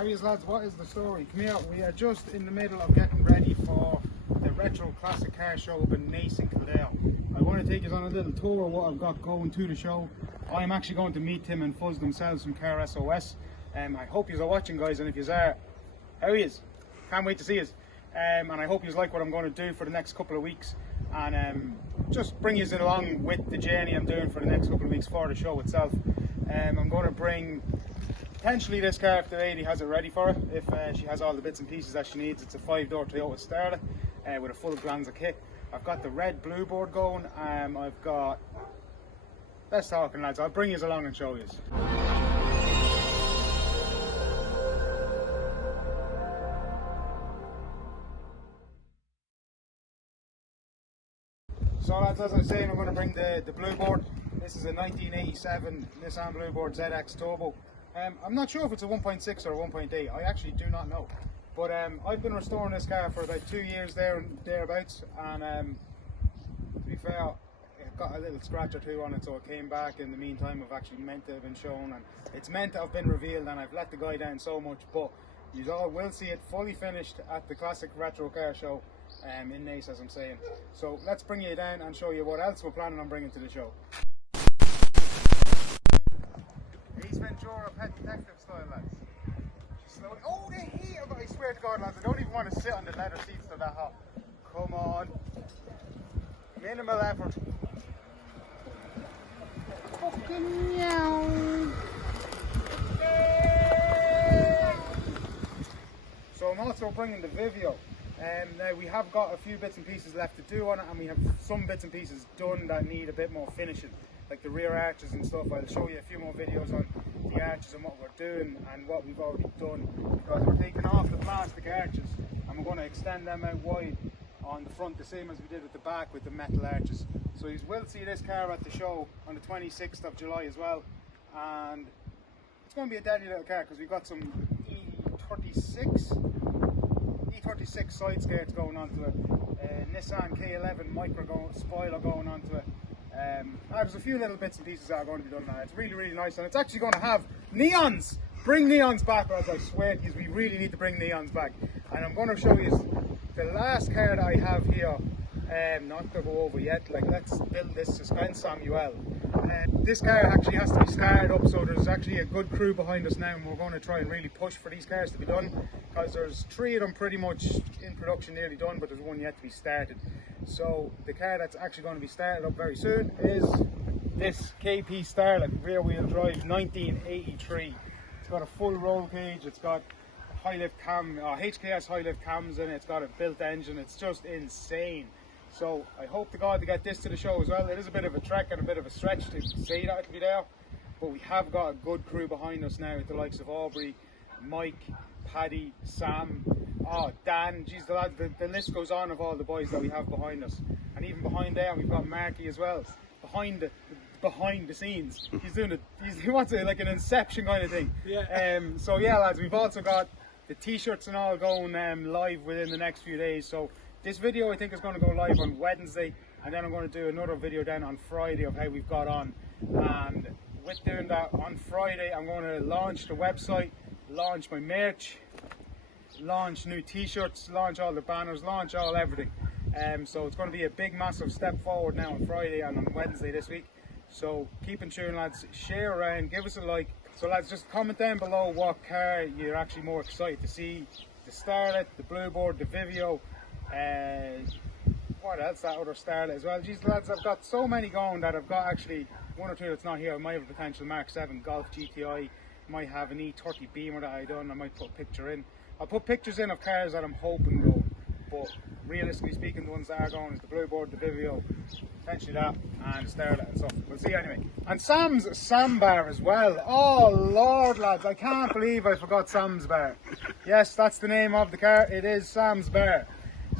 How are you lads? What is the story? Come here, we are just in the middle of getting ready for the Retro Classic Car Show up in Naas in Kildare. I want to take you on a little tour of what I've got going to the show. I'm actually going to meet Tim and Fuzz themselves from Car SOS. I hope you are watching, guys, and if you are, how he is? Can't wait to see us. And I hope you like what I'm going to do for the next couple of weeks, and just bring you along with the journey I'm doing for the next couple of weeks for the show itself. I'm going to bring potentially this car if the lady has it ready for her, if she has all the bits and pieces that she needs. It's a 5-door Toyota starter with a full Glanza kit. I've got the red blue board going. I've got, let's talking lads, I'll bring you along and show you. So lads, as I was saying, I'm going to bring the blue board. This is a 1987 Nissan Blue Board ZX Turbo. I'm not sure if it's a 1.6 or a 1.8, I actually do not know. But I've been restoring this car for about 2 years thereabouts, and to be fair, it got a little scratch or two on it, so it came back. In the meantime, I've actually meant to have been shown, and it's meant to have been revealed, and I've let the guy down so much, but you all will see it fully finished at the Classic Retro Car Show in Naas, as I'm saying. So let's bring you down and show you what else we're planning on bringing to the show. Ace Ventura Pet Detective style, lads. Slowly. Oh, the heat! I swear to God, lads, I don't even want to sit on the leather seats, they're that hot. Come on. Minimal effort. Fucking meow. So I'm also bringing the Vivio. Now we have got a few bits and pieces left to do on it, and we have some bits and pieces done that need a bit more finishing, like the rear arches and stuff. I'll show you a few more videos on the arches and what we're doing and what we've already done, because we're taking off the plastic arches and we're going to extend them out wide on the front, the same as we did at the back with the metal arches. So you will see this car at the show on the 26th of July as well, and it's going to be a deadly little car because we've got some E36 side skirts going onto it, Nissan K11 micro spoiler going onto it. There's a few little bits and pieces that are going to be done now. It's really, really nice, and it's actually going to have neons. Bring neons back, as I swear to you, we really need to bring neons back. And I'm going to show you the last car that I have here. Not to go over yet, like, let's build this suspense, Samuel. This car actually has to be started up, so there's actually a good crew behind us now, and we're going to try and really push for these cars to be done, because there's 3 of them pretty much in production, nearly done, but there's 1 yet to be started. So the car that's actually going to be started up very soon is this KP Starlet rear wheel drive 1983. It's got a full roll cage, it's got high lift cam, HKS high lift cams in it, it's got a built engine, it's just insane. So I hope to God to get this to the show as well. It is a bit of a trek and a bit of a stretch to say that it'll be there, but we have got a good crew behind us now with the likes of Aubrey, Mike, Paddy, Sam, Dan. Geez, the list goes on of all the boys that we have behind us. And even behind there we've got Marky as well, behind the scenes. He's doing it, he wants it like an Inception kind of thing. Yeah. So yeah lads, we've also got the t-shirts and all going live within the next few days. So this video I think is going to go live on Wednesday, and then I'm going to do another video then on Friday of how we've got on. And with doing that on Friday, I'm going to launch the website, launch my merch, launch new t-shirts, launch all the banners, launch all everything. So it's going to be a big massive step forward now on Friday and on Wednesday this week. So keep in tune lads, share around, give us a like. So lads, just comment down below what car you're actually more excited to see. The Starlet, the Blue Board, the Vivio, what else, that other Starlet as well. Geez lads, I've got so many going that I've got actually 1 or 2 that's not here. I might have a potential Mark 7 Golf GTI, might have an E30 Beamer that I done, I might put a picture in. I'll put pictures in of cars that I'm hoping go, but realistically speaking the ones that are going is the Blue Board, the Vivio, potentially that, and the Starlet and stuff. We'll see anyway. And Sam's Bar as well. Oh Lord lads, I can't believe I forgot Sam's Bar. Yes, that's the name of the car, it is Sam's Bar.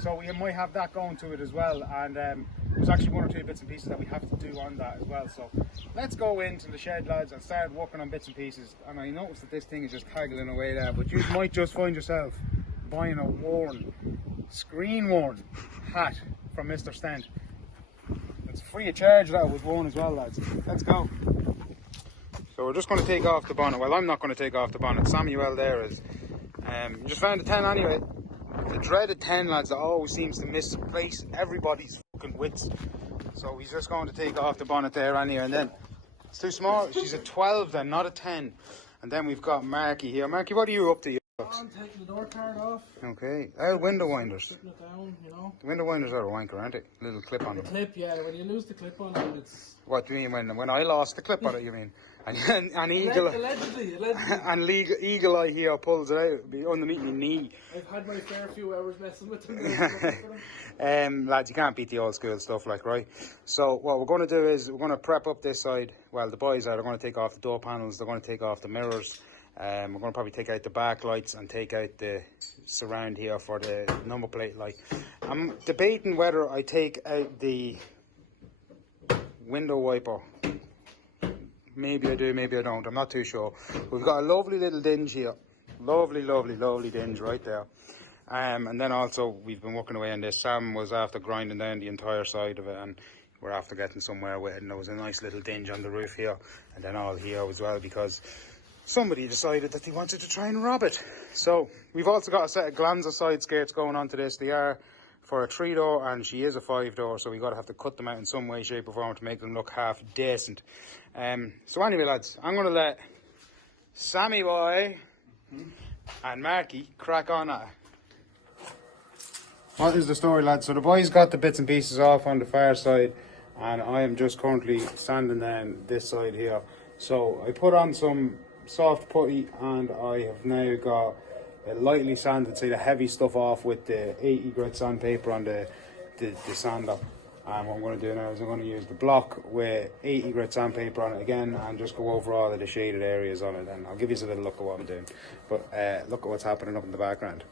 So we might have that going to it as well, and there's actually 1 or 2 bits and pieces that we have to do on that as well. So let's go into the shed lads and start working on bits and pieces. And I noticed that this thing is just haggling away there, but you might just find yourself buying a screen worn hat from Mr. Stent. It's free of charge that was worn as well lads. Let's go. So we're just going to take off the bonnet. Well, I'm not going to take off the bonnet. Samuel there is Just found a 10 anyway. The dreaded 10, lads, that always seems to misplace everybody's fucking wits. So he's just going to take off the bonnet there anyway, and then it's too small. She's a 12 then, not a 10. And then we've got Marky here. Marky, what are you up to? I'm taking the door card off. Okay. Window winders. Putting it down, you know. The window winders are a wanker, aren't they? Little clip on them. The clip, yeah. When you lose the clip on them, it's... What do you mean when I lost the clip on it, you mean? And Eagle... Allegedly. And Eagle Eye here pulls it out. It'll be underneath my knee. I've had my fair few hours messing with them. Lads, you can't beat the old school stuff, like, right? So what we're going to do is we're going to prep up this side. Well, the boys are going to take off the door panels. They're going to take off the mirrors. We're going to probably take out the back lights and take out the surround here for the number plate light. I'm debating whether I take out the window wiper. Maybe I do, maybe I don't. I'm not too sure. We've got a lovely little dinge here. Lovely dinge right there. And then also we've been working away on this. Sam was after grinding down the entire side of it, and we're after getting somewhere with it. And there was a nice little dinge on the roof here, and then all here as well, because somebody decided that they wanted to try and rob it. So we've also got a set of Glanza side skirts going onto this. They are for a 3-door, and she is a 5-door, so we got to have to cut them out in some way, shape or form to make them look half decent. So anyway, lads, I'm going to let Sammy boy and Marky crack on at it. What is the story, lads? So the boys got the bits and pieces off on the far side, and I am just currently sanding down this side here. So I put on some soft putty, and I have now got a lightly sanded, say the heavy stuff off with the 80 grit sandpaper on the sander. And what I'm going to do now is I'm going to use the block with 80 grit sandpaper on it again, and just go over all of the shaded areas on it, and I'll give you a little look at what I'm doing. But look at what's happening up in the background.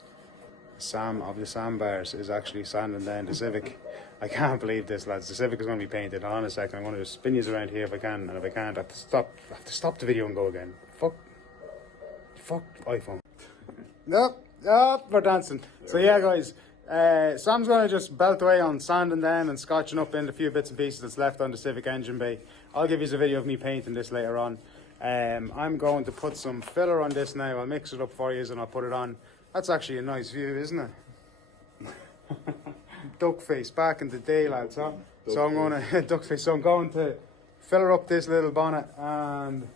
Sam of the sandbars is actually sanding down the Civic. I can't believe this, lads. The Civic is going to be painted. Hold on a second. I'm going to just spin you around here if I can, and if I can't, I have to stop the video and go again. Fuck iPhone. Nope, we're dancing. So yeah, guys, Sam's going to just belt away on sanding down and scotching up in the few bits and pieces that's left on the Civic engine bay. I'll give you a video of me painting this later on. I'm going to put some filler on this now. I'll mix it up for you and I'll put it on. That's actually a nice view, isn't it? Duck face back in the day, lads, huh? So I'm going to duck face. So I'm going to filler up this little bonnet, and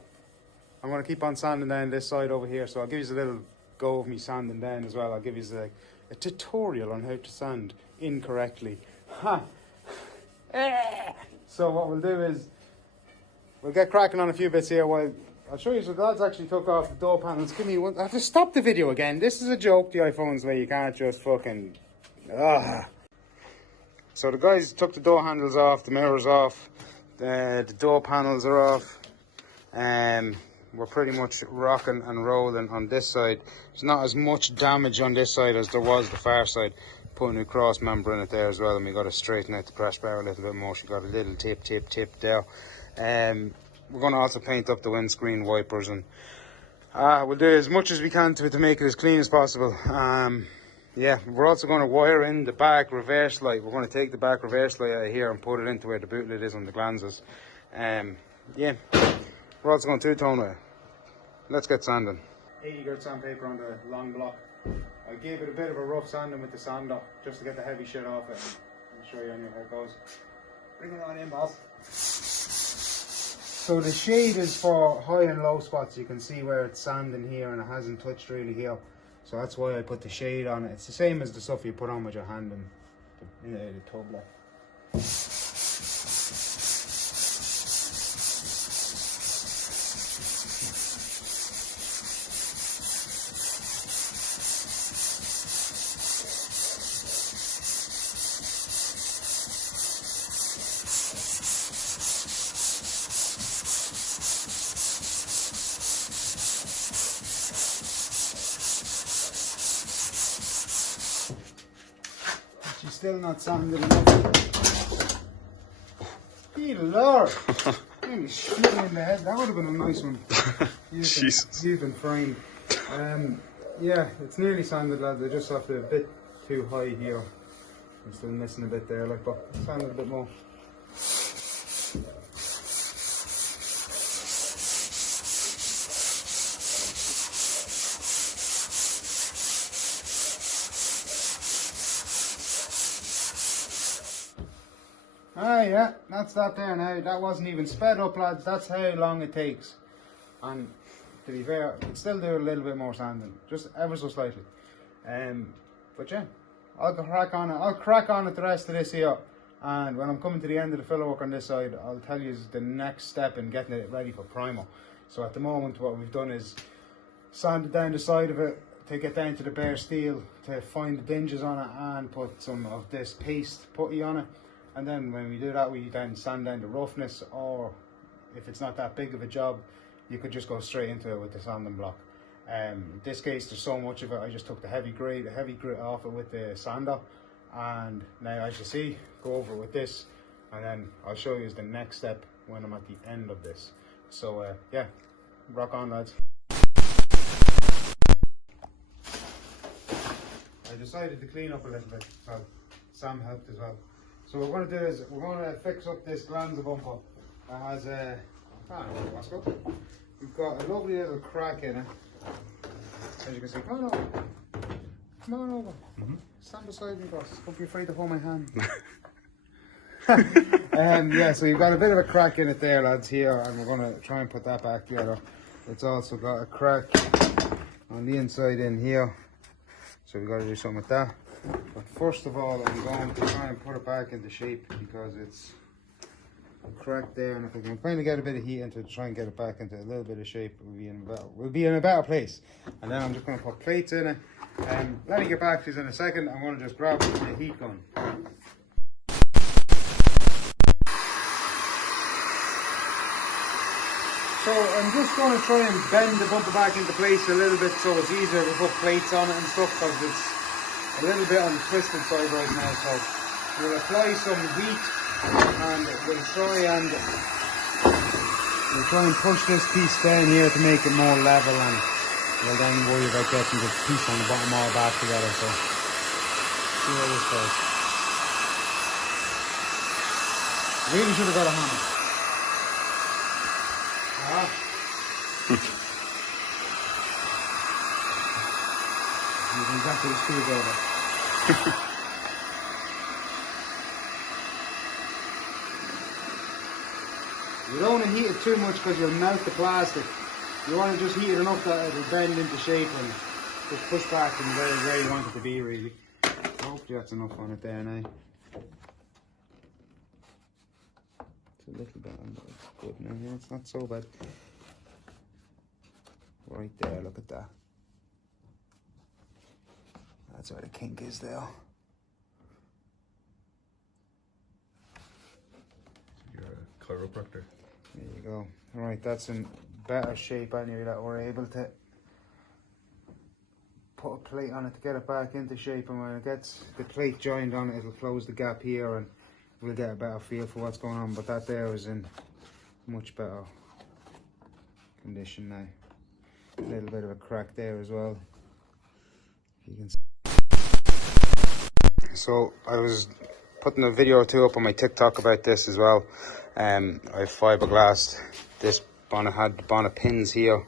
I'm going to keep on sanding down this side over here. So I'll give you a little go of me sanding down as well. I'll give you a tutorial on how to sand incorrectly. Ha! So what we'll do is we'll get cracking on a few bits here while I'll show you. So the lads actually took off the door panels. Give me one. I have to stop the video again. This is a joke, the iPhones way. You can't just fucking... So the guys took the door handles off, the mirrors off, the door panels are off. We're pretty much rocking and rolling on this side. There's not as much damage on this side as there was the far side. Put a new cross member in it there as well, and we got to straighten out the press bar a little bit more. She got a little tip there. We're going to also paint up the windscreen wipers, and we'll do as much as we can to make it as clean as possible. Yeah, we're also going to wire in the back reverse light. We're going to take the back reverse light out of here and put it into where the boot lid is on the Glanzas. Yeah, we're also going to two-tone it. Let's get sanding. 80 grit sandpaper on the long block. I gave it a bit of a rough sanding with the sander just to get the heavy shit off it. I'll show you anyway how it goes. Bring it on in, boss. So the shade is for high and low spots. You can see where it's sanding here and it hasn't touched really here. So that's why I put the shade on it. It's the same as the stuff you put on with your hand in the tub. Like. She's still not sanded enough. Good Lord! Maybe shoot me in the head. That would have been a nice one. You've been framed. Yeah, it's nearly sanded, lads. I just have to a bit too high here. I'm still missing a bit there, like, but sand it a bit more. Ah, yeah, that's that there now. That wasn't even sped up, lads. That's how long it takes. And to be fair, I could still do a little bit more sanding, just ever so slightly. But yeah, I'll crack on it. I'll crack on it the rest of this here. And when I'm coming to the end of the filler work on this side, I'll tell you the next step in getting it ready for primer. So at the moment, what we've done is sanded down the side of it to get down to the bare steel, to find the dinges on it and put some of this paste putty on it. And then when we do that, we then sand down the roughness, or if it's not that big of a job, you could just go straight into it with the sanding block. In this case, there's so much of it, I just took the heavy grit off it with the sander. And now, as you see, go over it with this, and then I'll show you the next step when I'm at the end of this. So yeah, rock on, lads. I decided to clean up a little bit, so Sam helped as well. So what we're going to do is we're going to fix up this Glanza bumper. It has a, we've got a lovely little crack in it. As you can see, come on over. Come on over. Stand beside me, boss. Don't be afraid to hold my hand. Yeah, so you've got a bit of a crack in it there, lads, here, and we're going to try and put that back together. It's also got a crack on the inside in here, so we've got to do something with that. But first of all, I'm going to try and put it back into shape, because it's cracked there, and if I can kind of get a bit of heat into it to try and get it back into a little bit of shape, we'll be in a better place. And then I'm just going to put plates in it. Let me get back to this in a second. I'm going to just grab the heat gun. So I'm just going to try and bend the bumper back into place a little bit, so it's easier to put plates on it and stuff, because it's a little bit on the twisted side right now. So we'll apply some heat, and we'll try and push this piece down here to make it more level, and we'll then worry about getting the piece on the bottom all back together. So see how this goes. Really should have got a hammer. Using exactly the screwdriver. You don't want to heat it too much, because you'll melt the plastic. You want to just heat it enough that it'll bend into shape and just push back in where you want it to be, really. Hopefully that's enough on it there now. It's a little bit on, but it's good now. Yeah, it's not so bad. Right there, look at that. That's where the kink is there. You're a chiropractor. There you go. Alright, that's in better shape anyway, that we're able to put a plate on it to get it back into shape, and when it gets the plate joined on it, it'll close the gap here and we'll get a better feel for what's going on. But that there is in much better condition now. A little bit of a crack there as well, if you can see. So I was putting a video or two up on my TikTok about this as well. I fiberglassed this bonnet, had the bonnet pins here.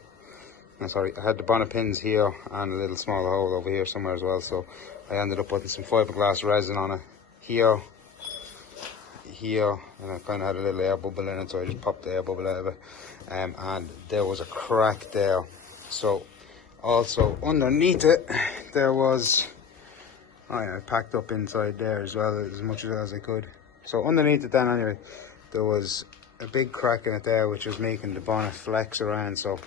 I had the bonnet pins here and a little small hole over here somewhere as well. So I ended up putting some fiberglass resin on it here, and I kind of had a little air bubble in it, so I just popped the air bubble out of it. And there was a crack there. So also underneath it there was, I packed up inside there as well as much as I could. So underneath it then anyway, there was a big crack in it there, which was making the bonnet flex around. So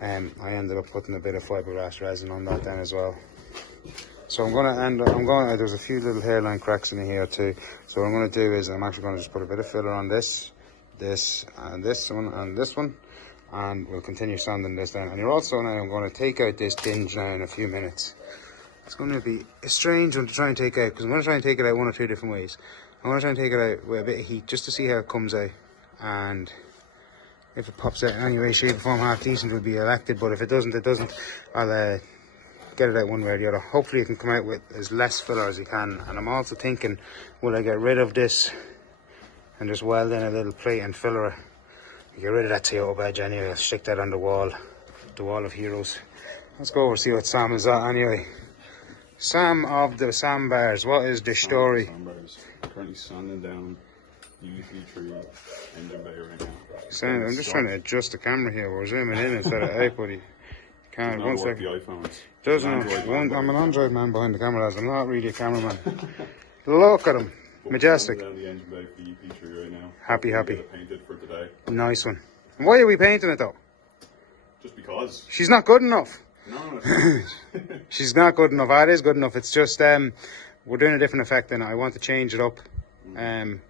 I ended up putting a bit of fiberglass resin on that then as well. So there's a few little hairline cracks in here too. So what I'm going to do is I'm actually going to just put a bit of filler on this, and this one, and this one. And we'll continue sanding this down. And you're also now, I'm going to take out this dinge now in a few minutes. It's going to be a strange one to try and take out, because I'm going to try and take it out one or two different ways. I'm going to try and take it out with a bit of heat just to see how it comes out, and if it pops out in any way, shape or form half decent, will be elected. But if it doesn't, it doesn't. I'll get it out one way or the other. Hopefully it can come out with as less filler as you can. And I'm also thinking, will I get rid of this and just weld in a little plate and filler it? Get rid of that Toyota badge anyway. I'll stick that on the wall of heroes. Let's go over and see what Sam is at anyway. Sam of the sandbars, what is the story? Sandbars. Currently sanding down EP3 engine bay right now. Sound, I'm just trying to adjust the camera here. We're zooming in instead of out, buddy. Can't. One Work second. the iPhones. Doesn't Android one, man I'm an behind Android man behind the camera, lads. I'm not really a cameraman. Look at him. But Majestic. we're down the engine bay for the EP3 right now. Happy, We're happy. gonna get it painted for today. Nice one. Why are we painting it though? Just because. She's not good enough. No. She's not good enough. It is good enough. It's just we're doing a different effect in it. I want to change it up, and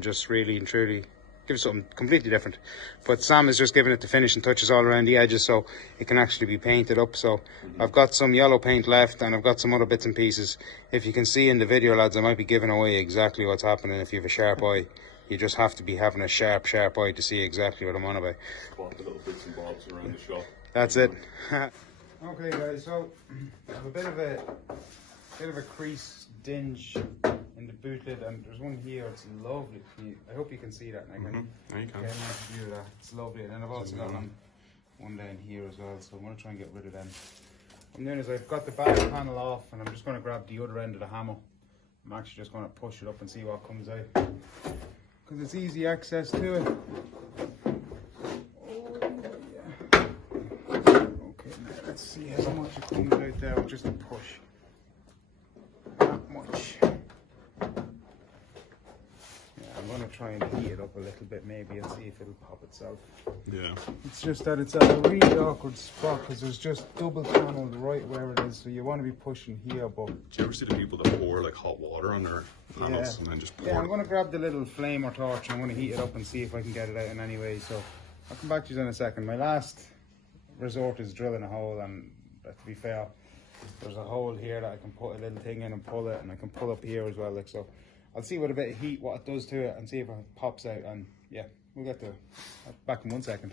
just really and truly give something completely different. But Sam is just giving it the finishing touches all around the edges, so it can actually be painted up. So I've got some yellow paint left, and I've got some other bits and pieces. If you can see in the video, lads, I might be giving away exactly what's happening. If you have a sharp eye, you just have to be having a sharp eye to see exactly what I'm on about. Spot the little bits and bobs around the shop. That's it. Okay, guys. So I have a bit of a crease dinge in the boot lid, and there's one here. It's lovely. I hope you can see that. And I can Now you can. get a nice view of that. It's lovely. And then I've also got one down here as well. So I'm going to try and get rid of them. What I'm doing is I've got the back panel off, and I'm just going to grab the other end of the hammer. I'm actually just going to push it up and see what comes out, because it's easy access to it. Let's see how much it comes out there with just a push. Not much. Yeah, I'm going to try and heat it up a little bit maybe and see if it'll pop itself. Yeah. It's just that it's at a really awkward spot because there's just double channeled right where it is, so you want to be pushing here, but... Do you ever see the people that pour like hot water on their panels and then just pour Yeah, I'm it? going to grab the little flame or torch and I'm going to heat it up and see if I can get it out in any way, so I'll come back to you in a second. My last resort is drilling a hole, and to be fair, there's a hole here that I can put a little thing in and pull it, and I can pull up here as well, like so. I'll see with a bit of heat what it does to it and see if it pops out, and yeah, we'll get to it. Back in 1 second.